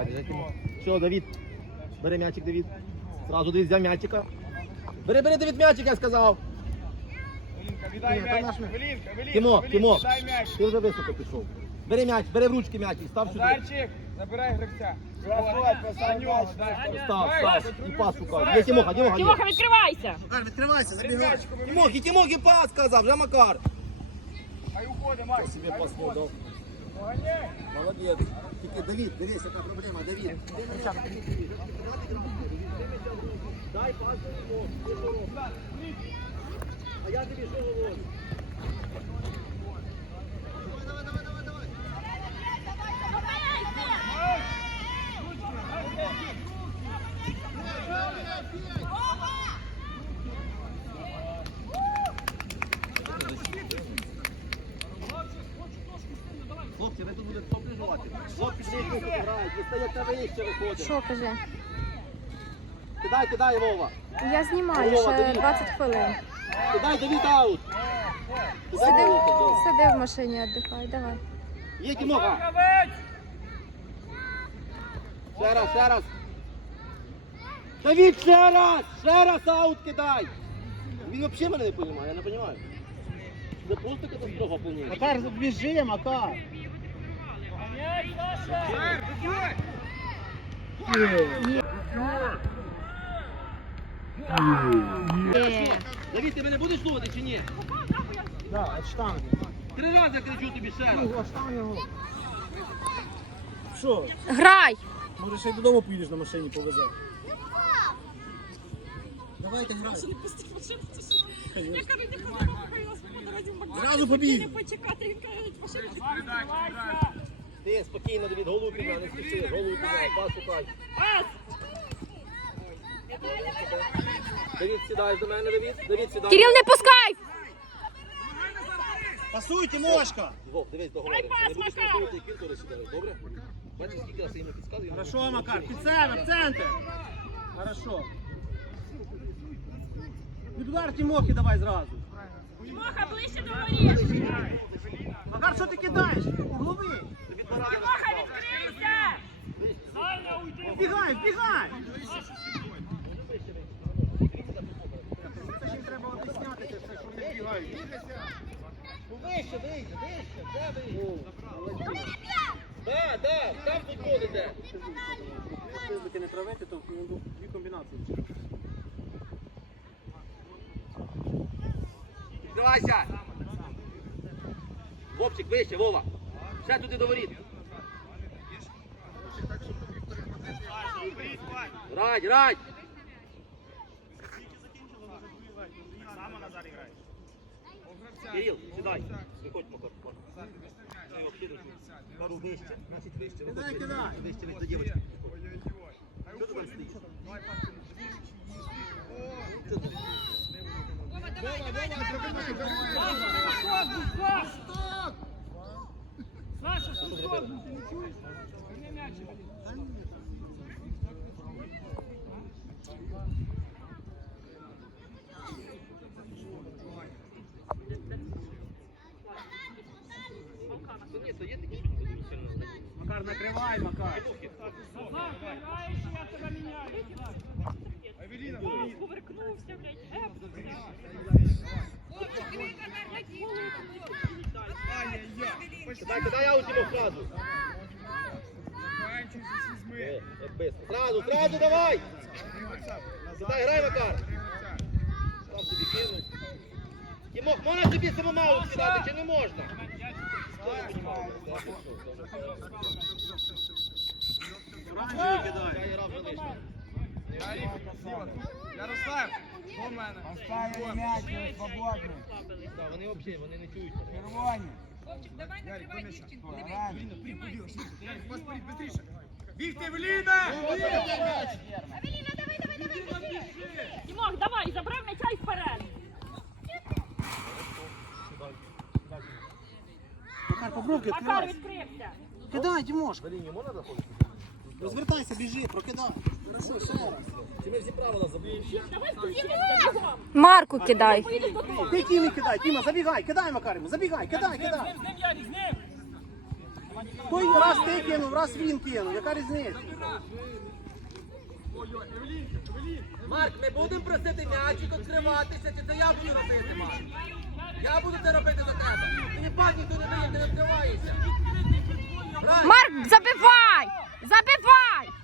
Держи, Все, Давид. Бери м'ячик, Давид. Сразу Давид взяв м'ячика. Бери, бери, Давид, м'ячик, я сказав. Велінка, віддай Ні, то м'яч. наш м'яч. Велінка, Велінка, Тимо, Велінка, Тимо. віддай м'яч. Ти вже високо пішов. Бери м'яч, бери в ручки м'ячик, став сюди. Назарчик, забирай гравця. Став, став. І пас шукай. Є Тимоха, Тимоха, є. Тимоха, відкривайся! Макар, відкривайся, Велінка. Тимохи, Тимохи, пас сказав, вже Макар. Хай уходить, Макс. Собі хай пас уходить. Молодець. Тільки Давид, дивись, яка проблема, Давид. Дай пас йому. А я тобі що говорю? Хлопці, ви тут будете поближувати. Хлопці, ви тут грають, ви стаєте вище виходить. Що кажи? Кидай, кидай, Вова. Я знімаю Вова, ще дивіться. 20 хвилин. Кидай, Давид, аут. Кидай, Сиди, сиди в машині, віддихай, давай. Є Тимоха. Ще раз, ще раз. Давид, ще раз! Ще раз аут кидай! Він взагалі мене не розуміє, я не розумію. Це просто катастрофа повніше. Макар, біжи, Макар. Сер, ти мене будеш слухати чи ні? Штанги. Три рази кричу тобі ще раз. Ну, Що? Грай! Може ще й додому поїдеш на машині повезе. Давайте грай. Я кажу, не подобає нас подавати в Макдональдс. Зразу побіг. Не почекати, він каже, машину. Ти спокійно, Давид, голову підняв, не спіши, голову підняв, пас шукай. Пас! Давид, сідай до мене, Давид. Давид, сідай. Кирил, не пускай! Пасуй, Тимошка. Вов, дивись, договоримося. Дай Не пас, будеш добре? Бачиш, скільки раз я йому підказую. Хорошо, Макар, під себе, в центр. Хорошо. Від удар Тимохи давай зразу. Тимоха, ближче до воріт! Макар, що ти кидаєш? Углови. Тимоха, відкрийся! Бігай, бігай. Це ж треба об'ясняти, це все, що вони бігають. Вище, вище, вище, де вище? Да, да, там футбол іде. Якщо не травити, то дві комбінації. Відкривайся! Вовчик, вище, Вова. Ще туди до воріт. Радь, радь! Кирил, сідай. Виходь, Макар. Ти обхідуй. Пару вище, значить вище. Кидай, кидай. Вище, вище до дівочки. Що ти там стоїш? Що ти? Ну ні, то є такі, що не дуже сильно знають. Макар, накривай, Макар. Евеліна, Поверкнувся, блядь. Е, ай-яй-яй. Кидай, кидай аут йому сразу. заканчуйся всі зми. Е, як бистро. Сразу, сразу давай! Кидай, грай, Макар. Сам собі кинув. Тимох, можна собі самому кидати чи не можна? Я і равно лишній. Ярослав, до мене. Оставили м'яч, свободний. Так, Вони взагалі, вони не чують. Червоні. Ярик, до м'яча. Евеліна, прям побігла, швидко. Ярик, пас вперед, быстріше. Бігти, Евеліна! Тимох, давай, забрав м'яча і вперед! Макар, попробуй, Макар відкрився! Кидай, заходити? Розвертайся, біжи, прокидай. Марку кидай. Ти Тімі кидай, Тіма, забігай, кидай, Макар, забігай, кидай, кидай. Той раз ти кинув, раз він кинув. Яка різниця? Марк, ми будемо просити м'ячик відкриватися, чи це я буду робити, Марк? Я буду це робити за тебе. Ти не пак ніхто не дає, ти не відкриваєшся. Марк, забивай! Забивай!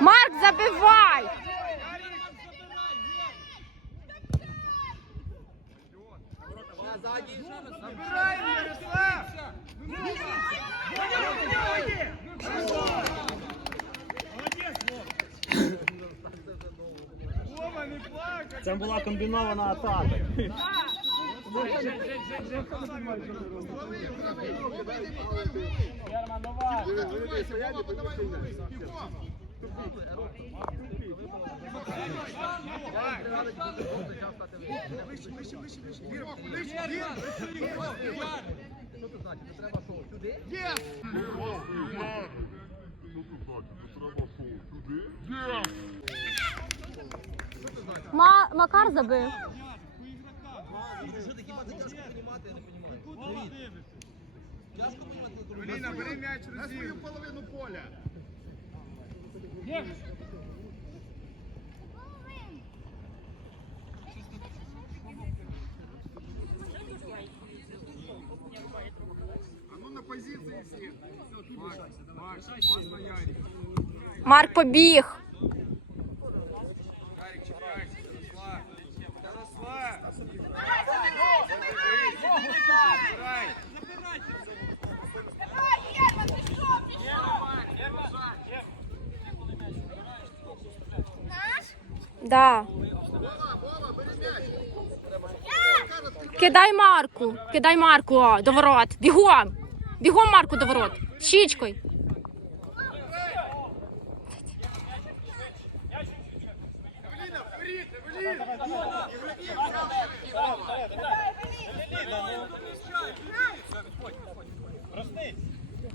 Марк, забивай! Це була комбінована атака. Ма- Макар забив. Евеліна, бери м'яч розігруй. половину поля. А ну на позиції всі. Маш, Маш, на Марк побіг. Да. Кидай Марку. Кидай Марку о, до ворот. Бігом. Бігом Марку до ворот. Евеліна!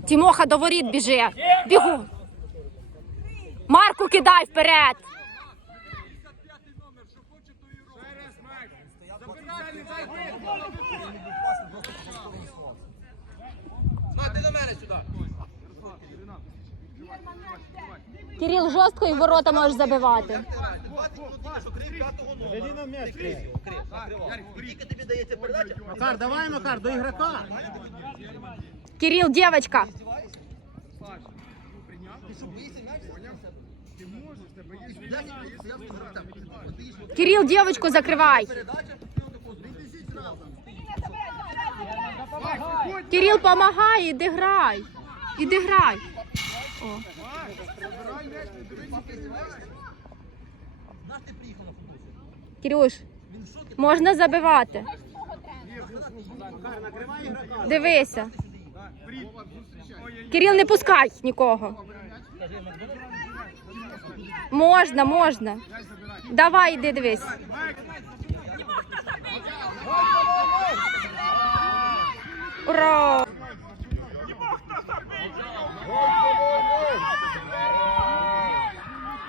Тімоха до воріт біжи. Бігом. Марку кидай вперед. Ще раз, Макс! Забирай, не дай гол! Знай, ти до мене сюди. Кирил жорстко і ворота можеш забивати. Макар, давай, Макар, до ігрока. Кирил, дівчинка. Кирил, дівчинку закривай. Кирил, помагай, іди грай. Іди грай. О. Кирюш, можна забивати. Дивися. Кирил, не пускай нікого. Можна, можна. Давай, іди дивись. Ура!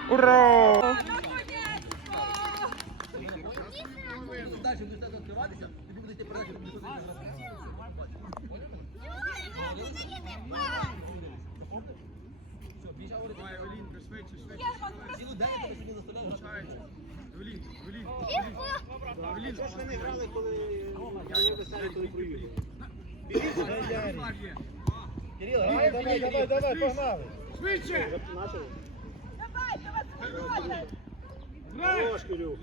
Ура! Давай, Евелінка, швидше, швидше. Цілу день тебе сьогодні заставляю. Що ж ви не грали, коли я коли є. Кирил, давай, давай, давай, давай, погнали. Швидше! Начали? Хорош, Кирюх.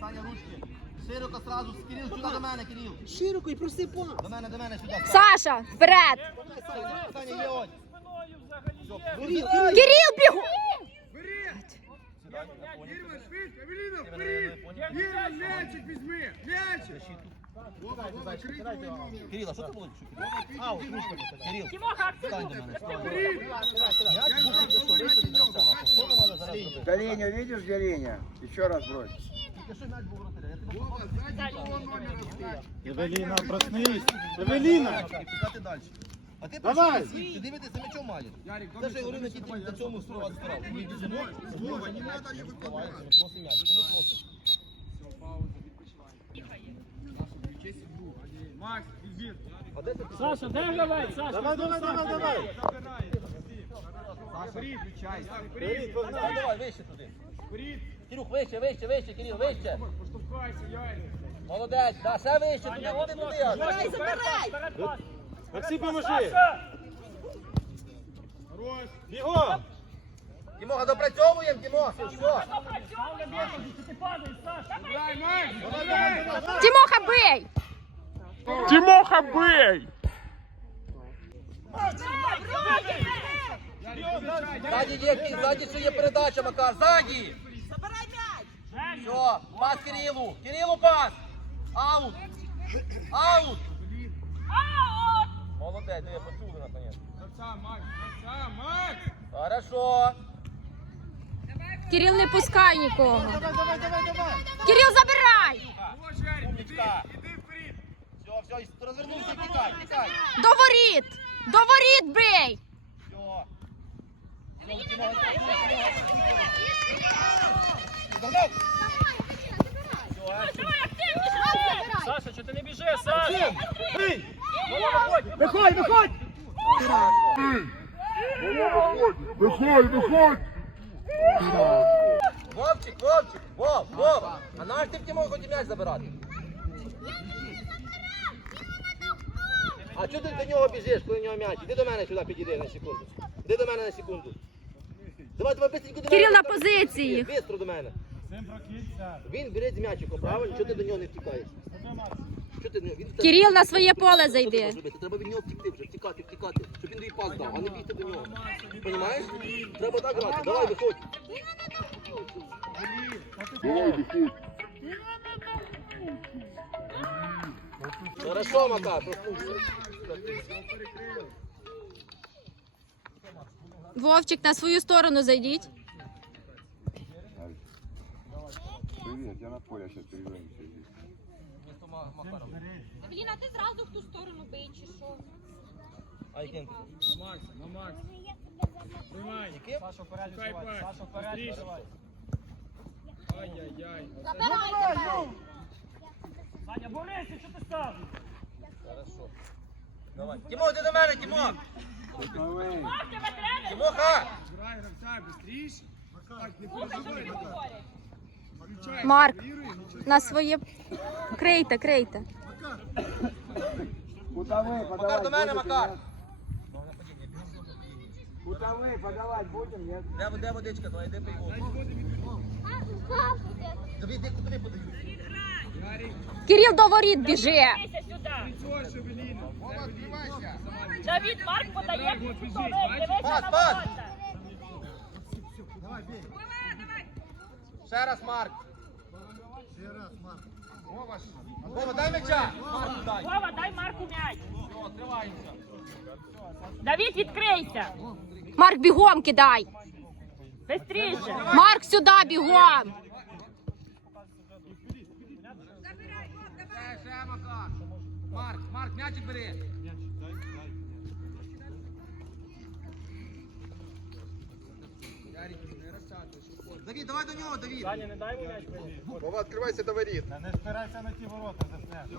Саня, ручки. Широко сразу. Кирил, сюди до мене, Кирил. Широко і простий пас. До мене, до мене, сюди. Саша, вперед! Саня, є ось. Кирил, Кирил. Кирил, бігу! Вперед! Ірма, м'ячик візьми! М'ячик! Вова, Вова, крий твій номер! Кирил, а що ти будеш? Аут, ручку. Кирил, Тимоха, стань до мене. стань. Вперед! Я буду тільки що вийшов і гравця. нахуй. Що ви мали зараз робити? Горение, видишь горение? Еще раз брось. Тільки! Евеліна, проснись. Евеліна. А ти Давай. ти дивитися за м'ячом маєш. Ярик, Те, що я на цьому справа справа. Не надо її виконувати. просить м'яч, коли просить. Все, пауза, відпочивай. Саша, включи сіду. Макс, відбір. Саша, де гравець? Саша, Давай, давай, давай, давай. Саша, включай. Беріть, Давай, давай, вище туди. Вперед, Кирюх, вище, вище, вище, Кирил, вище. поштовхайся, Ярик. Молодець, да, ще вище, туди, туди, туди. Забирай, забирай! Максим, поможи. Хорош. Бігом. Тімоха, допрацьовуємо, Тімоха, все. Давай, давай, давай. давай. Тімоха, бий! Тимоха, бий! Ярик, включай. Ззаді є, кінь, ззаді ще є передача, Макар, ззаді. Все, пас Кирилу, Кирилу пас. Аут. Аут. Молодець, диви, почули наконець. Гравця, Макс, гравця, Макс. Хорошо. Кирил не пускай нікого. Давай, давай, давай, давай. Кирил, забирай! Хорош, Ярик, іди, Умничка. Все, все, розвернувся, тікай, тікай. До воріт! До воріт бий! Все. Все, Тимоха, Тимоха, Тимоха. Все, Саша, що ти не біжиш, Саша? Бий. Виходь, виходь! Вовчик, Вовчик, Вов, Вов. А наш ти в Тимоху хоч м'яч забирати? А чого ти до нього біжиш, коли у нього м'яч? Іди до мене сюди підійди на секунду. Іди до мене на секунду. Давай, давай, быстренько до мене. Кирил на позиції. Бистро до мене. Він бере з м'ячиком, правильно? Чого ти до нього не втікаєш? Що ти, він Кирил на своє поле Що ти зайди. можеш робити? Треба від нього втікти вже, втікати, втікати, щоб він тобі пас дав, а не бігти до нього. Понімаєш? Треба так грати. Давай, виходь. Хорошо, послухай. Вовчик, на свою сторону зайдіть. Привет, я на поле сейчас перезвоню. Блін, а ти зразу в ту сторону бий, чи що? На Макс, на Макс. Саша вперед. Саша вперед. Ай-яй-яй. Саня, борися, що ти став? Хорошо. Давай. Тимох, ти до мене, Тимох! Тимоха! Грай, гравця, быстріше. Так, не переживай. Включай. Марк, Віруй, нічого. на своє. Крийте, крийте. Кутовые Макар до мене, Макар! Кутовые подавать будем, нет? Де, де водичка, твоя, де пиво? Тобі, де куди подаю? Ярик, Кирил до воріт біжи. Давід, Марк подає Пас, пас! Ще раз, Марк. Ще раз, Марк. Вова. Вова, дай м'яча. Марку дай. Вова, дай Марку м'яч. Все. Давід, відкрийся. Марк, бігом кидай. Бистріше. Марк, сюди бігом. Ще, ще, Макар. Марк, Марк, м'ячик бери. Ярик, не розтягуй, що. Давід, давай до нього, Давід. Саня, не дай м'яч. Вова, відкривайся до воріт. Не спирайся на ті ворота, заснеш.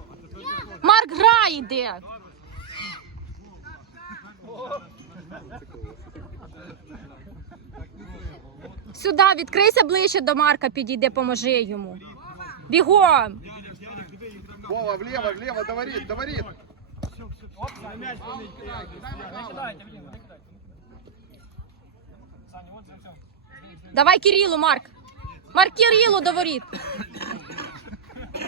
Марк, грай іде. Сюди, відкрийся ближче до Марка, підійди, поможи йому. Бігом. Вова, влево, влево, до воріт, до воріт. На м'яч вони кидай, кидай Не Макару. кидайте, Вадим, не кидайте. Саня, от за все. Давай Кирилу, Марк. Марк Кирилу до воріт.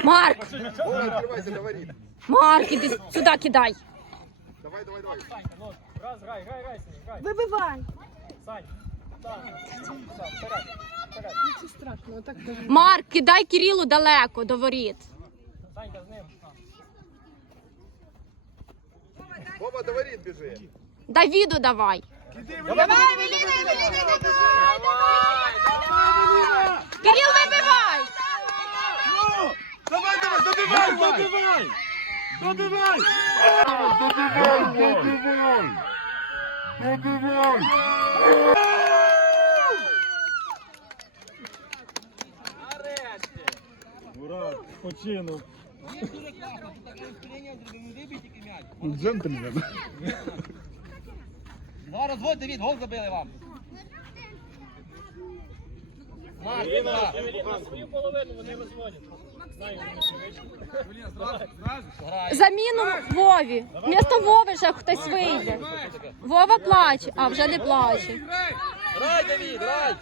Марк, Вова, відкривайся до. Марк, іди сюди кидай. Давай, давай, давай. Санька, раз, грай, грай, грай, Саня, грай. Вибивай. Сань. Марк, кидай Кирилу далеко до воріт. Санька, з ним. Вова, до воріт біжи. Давіду давай. Давай, Кирил, вибивай. Давай, давай, добивай, добивай. Добивай! Нарешті. Ура, починув. Ну, Джентльмен. Два розвод, Давід, гол забили вам. Марк, два. Евелін на свою половину вони розводять. Знаю, вони швидше. Грай. Заміну Вові. Вмісто Вови вже хтось вийде. Вова плаче, а вже не плаче. Грай, Давід, грай.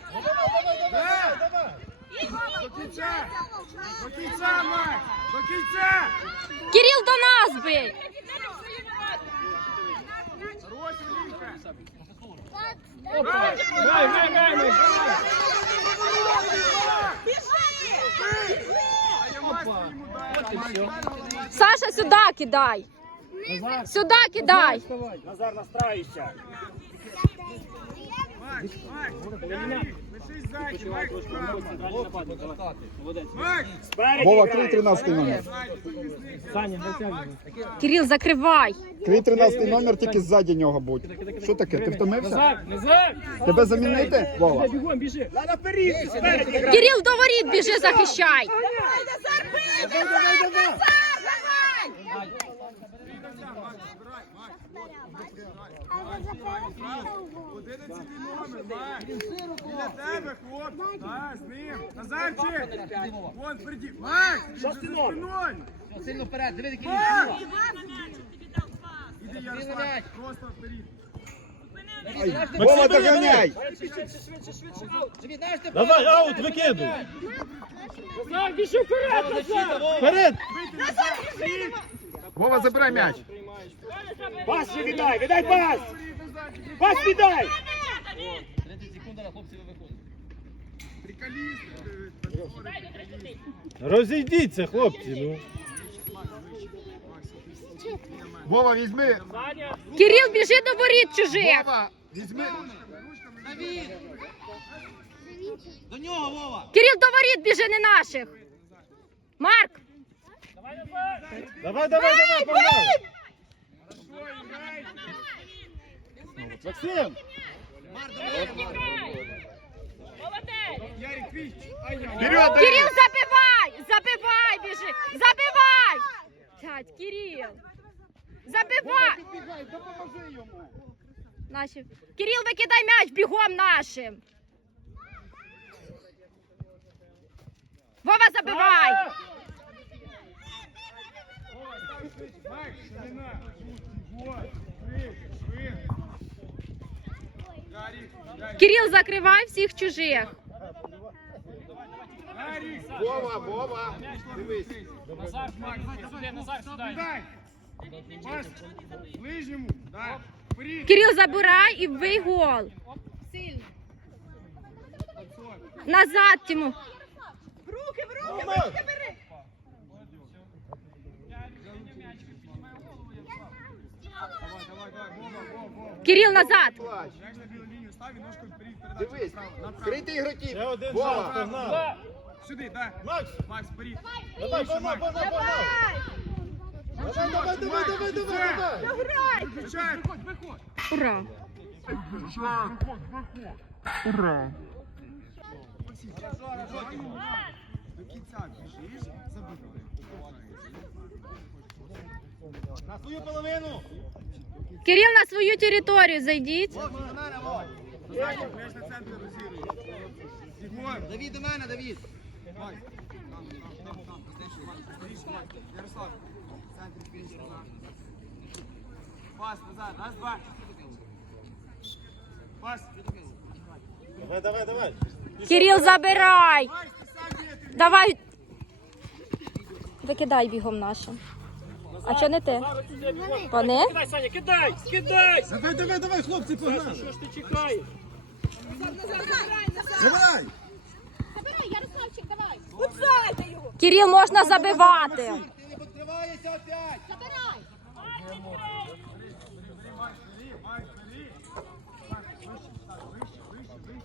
До кінця! До кінця, Макс! До кінця! Кирил до нас! Хорош, Лінка! Даю. Саша, сюди кидай! Сюди кидай! Назар, настраюйся. Макс, Макс, Вова, крий 13 номер. Кирил, закривай! Крий 13 номер, тільки ззаді нього будь. Що таке? Ти втомився? Назар, Назар. Тебе замінити? Вова. Бігом, біжи. Кирил, до воріт біжи, захищай! Одинадцятий номер, Макс! Біля тебе, хлопці! Так, з ним! Назарчик! Вон, впереді! Макс! Ти спиною! Сильно вперед, диви, який Макс! Іди, Ярослав, просто вперед! Вова, доганяй! Давай, аут, викидуй! Назар, біжи вперед, Назар. Вперед! Вова, забирай м'яч. Пас же віддай, віддай пас! Пас віддай! 30 секунд, а хлопці ви виходите. Розійдіться, хлопці, ну. Вова, візьми. Кирил, біжи до воріт чужих! Вова, візьми. Давід! До нього, Вова! Кирил, до воріт біжи, не наших! Марк! Давай. Давай, давай, давай! Максим! Вперед, Кирил, забивай! Забивай, біжи! Забивай! Дядь, Кирил! Забивай! Бігай, допоможи йому. Наші. Кирил, викидай м'яч бігом нашим! Вова, забивай! Ширина! Вот! Швид, швид! Ярик, Ярик! Кирил, закривай всіх чужих! Вова, Вова. Дивись. Назар, Назар, сюди. Ближньому! Кирил, забирай і вбий гол! Назад, Тиму! Давай, давай, давай! Вова, Вова, Вова! Кирил, назад! І вперед передачу. Дивись. Направо. Ігроків. Ще один Вова. шанс, погнали! Сюди, да. Макс! Макс, вперед. Давай, погнали, погнали, погнали! Давай, давай, давай, давай, давай, давай! Виключай. Виходь, виходь. Ура! До кінця біжиш, забивай. На свою половину! Кирил, на свою територію зайдіть. На центр розігрує. Ігор, Давід до мене, Давід! Ярослав. Пас, назад, раз, два. Пас. Давай, давай, давай! Кирил, забирай! Давай. Викидай бігом нашим. А що не ти? Вони? Кидай, Саня, кидай, кидай. Давай, давай, давай, хлопці, погнали! Що ж ти чекаєш? Давай! Кирил, можна забивати. Ти не відкриваєшся опять!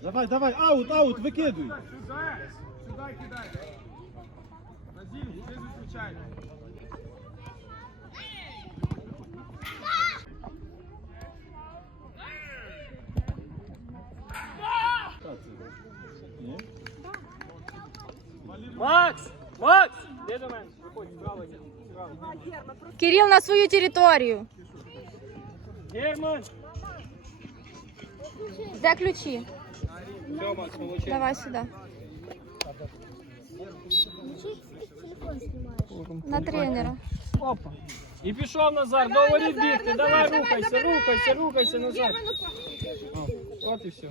Давай, давай, аут, аут, викидуй! Сюда, сюда кидай. Назим, ти зустрічай. Справа. Кирил на свою територію. Герман! Де ключі? Все, Макс, молодчик. Давай сюди. На тренера. Опа. І пішов Назар, до воріт бігти. Давай рухайся, рухайся, рухайся, Назар. О, От і все.